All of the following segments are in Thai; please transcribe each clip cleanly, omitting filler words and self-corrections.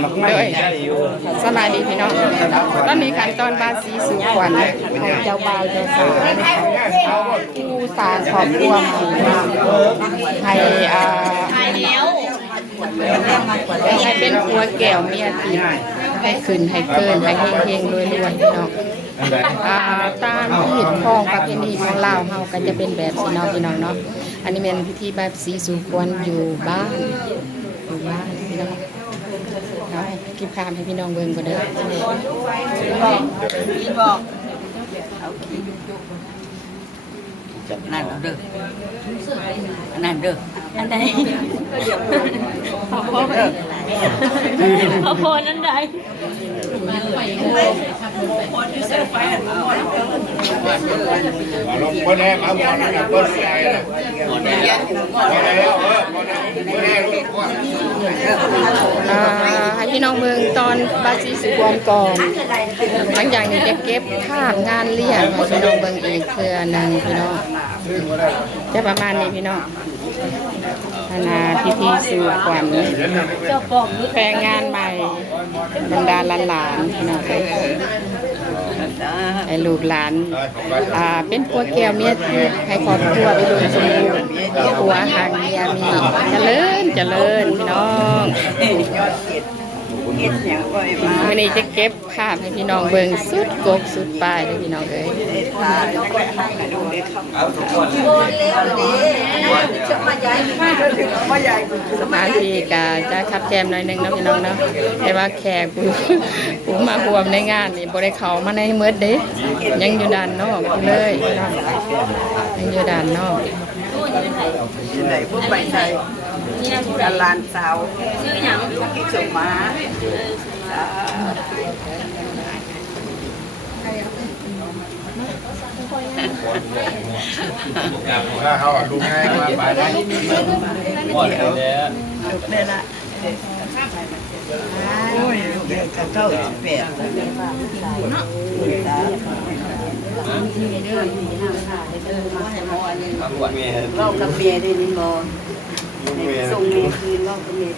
โดยสบายดีพี่น้องตอนนี้ขั้นตอนบาสีสุขวัญของเจ้าบ่าวเจ้าสาวผู้สร้างครอบครัวให้ให้เป็นผัวแก้วเมียทิพย์ให้ขึ้นให้เกินให้เฮงๆรวยๆพี่น้องตามพิธีของประเพณีของลาวเฮาก็จะเป็นแบบนี้เนาะพี่น้องเนาะอันนี้เป็นพิธีแบบสีสุขวัญอยู่บ้านพี่น้องเอาคลิปคามให้พี่น้องเบิ่งก่อนเด้อบอกนั่นเด้อนั่นเด้ออันใดพอพอนั่นใดคนแรกมาหมดนั่นก็ต้นใหญ่เลยคนแรกให้พี่น้องเมืองตอนบาซีสุวรรณก่อนหลังจากนี้จะเก็บภาพงานเลี้ยงให้พี่น้องเมืองอีกเพื่อนึงพี่น้องจะประมาณนี้พี่น้องนาพิธีสู่ขวัญแปลงงานใหม่บรรดาหลานๆพี่น้องให้ลูกหลานเป็นผัวแก้วเมียทิพย์ให้ครอบครัวไปโดยสมบูรณ์ผัวหักเมียมีเจริญพี่น้องวันนี้จะเก็บภาพให้พี่น้องเบิ่งสุดกบสุดปลายเลยพี่น้องเอ้ยบางทีก็จะขับแคมหน่อยนึงนะพี่น้องเนาะแต่ว่าแขกผู้มาร่วมในงานนี่บ่ได้เข้ามาในเมือเด้ยังอยู่ด้านนอกเลยยังอยู่ด้านนอกไหนพูดไปใช่ลานสาวชื่อหยังกิจมาเขาดูง่ายมาไปได้หมดแล้วลูกได้ละโอ้ยลูกเด็กก็เก้าแปดเรากับเมียได้นิมนต์ส่งเมียคืนเรากับเมีย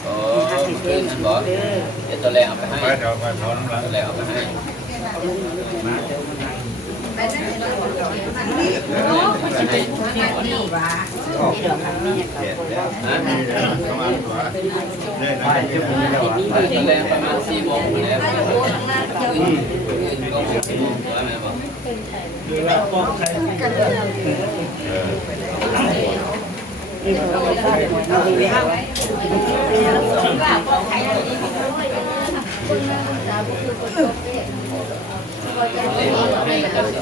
คืนบอกเดี๋ยวตัวแรงเอาไปให้เดี๋ยวมาถอนหลัง ตัวแรงเอาไปให้ตัวแรงประมาณ4 โมงแล้ว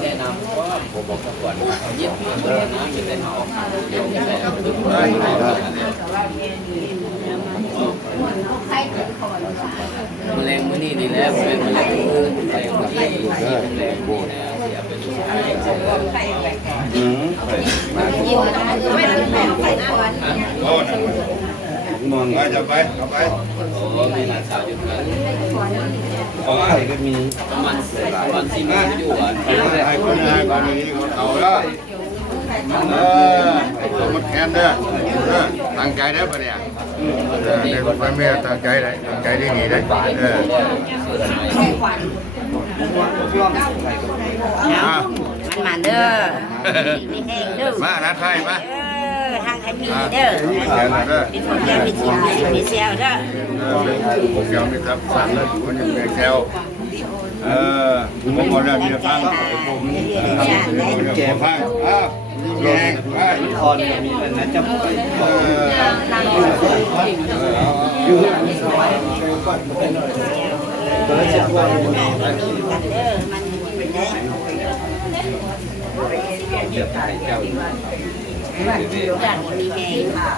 แนะนำว่าผมบอกก่อนยิบน้ำอยู่ในหอมะเร็งมื้อนี้ดีแล้วเป็นมะเร็งอื่นมะเร็งมื้อนี้มะเร็งโบนะอย่าเป็นมองว่าจะไปเอาไปโอ้มีหลานสาวอยู่นั้นของไข่ก็มีประมาณ4 โมงอยู่อ่ะไอ้คนนี้เขาแล้วมันแค้นเด้อตั้งใจได้ปะเนี่ยเด็กคนไม่ตั้งใจได้ตั้งใจได้ดีได้มันเด้อนี่เองเด้อมานัดไทยมาทางคันมีเด้อเป็นคนแก่มีเสียมีเซลเด้อผมยังไม่ครับสั่งเลยคนยังไม่เซลผมบอกแล้วมีฟังผมแก่ฟังแย่งไปทอนมีมันนะจะอยู่นี่สบายก่อนเป็นหน่อยตัวเสียว่ามันเป็นเด้อมันเป็นได้ด้านมีแกงค่ะ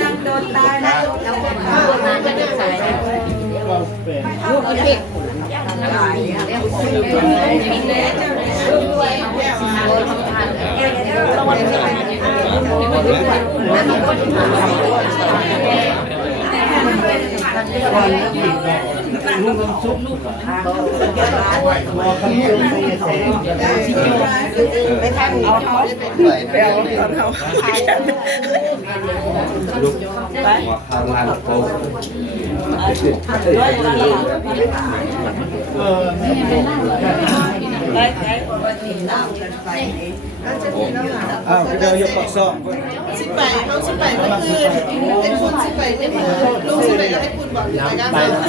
ยังโดนตายนะเราไม่ได้ใส่ลูกเด็ก ลูกน้ำซุปไปทางเอาเขา ไปเอาเขาลูกหัวข้างล่างโตอ้าวเดี๋ยวยกปากซอง18เขา18ก็คือเป็นคุณ18เป็นลูก18ก็ให้คุณบอกไปกันไปลูก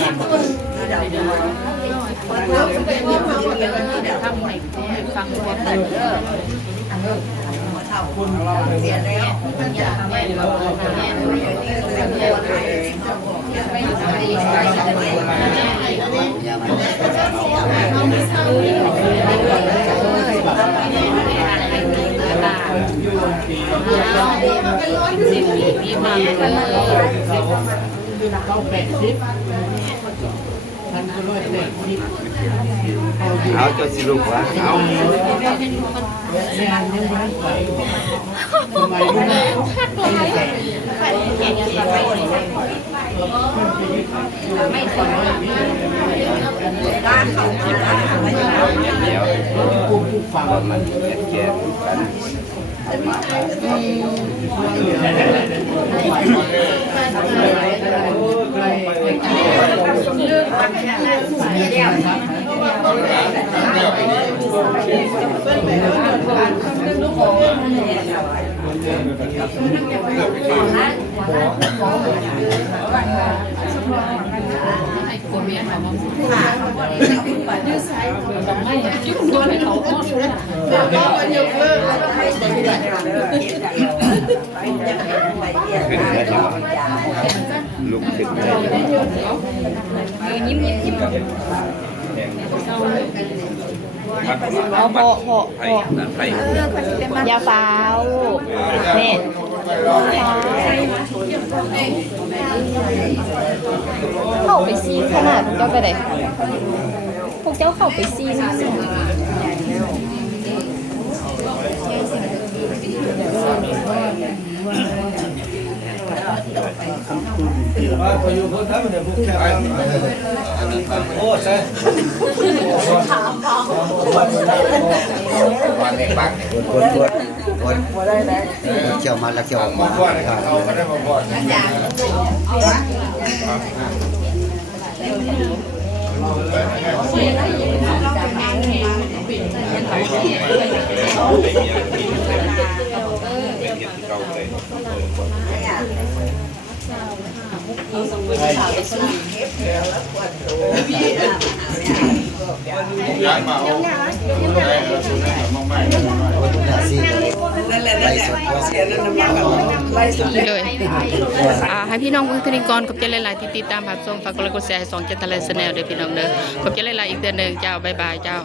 18นี่ฟังหมดเลยเดี๋ยวทำให้ฟังหมดเลยเสียแล้วมันอยากให้เราเอาจะสิลูกวะเอาฟังมันแก่กันลูกถึงเอาพอยาฟ้าวนี่เข้าไปซีขนาดพวกเจ้าไปไหนพวกเจ้าเข้าไปซีโอ้ใช่วันนี้ปักคนเชี่ยวมาแล้วเชี่ยวมา เขาไม่ได้มาก่อนย้ายมาเอาเลยให้พี่น้องผู้ติดกรขอบใจหลายๆที่ติดตามรับชมฝากกดไลค์กดแชร์ให้2 เจ็ดทะเลแนลเด้อพี่น้องเด้อขอบใจหลายๆอีกเดือนหนึ่งเจ้าบ๊ายบายเจ้า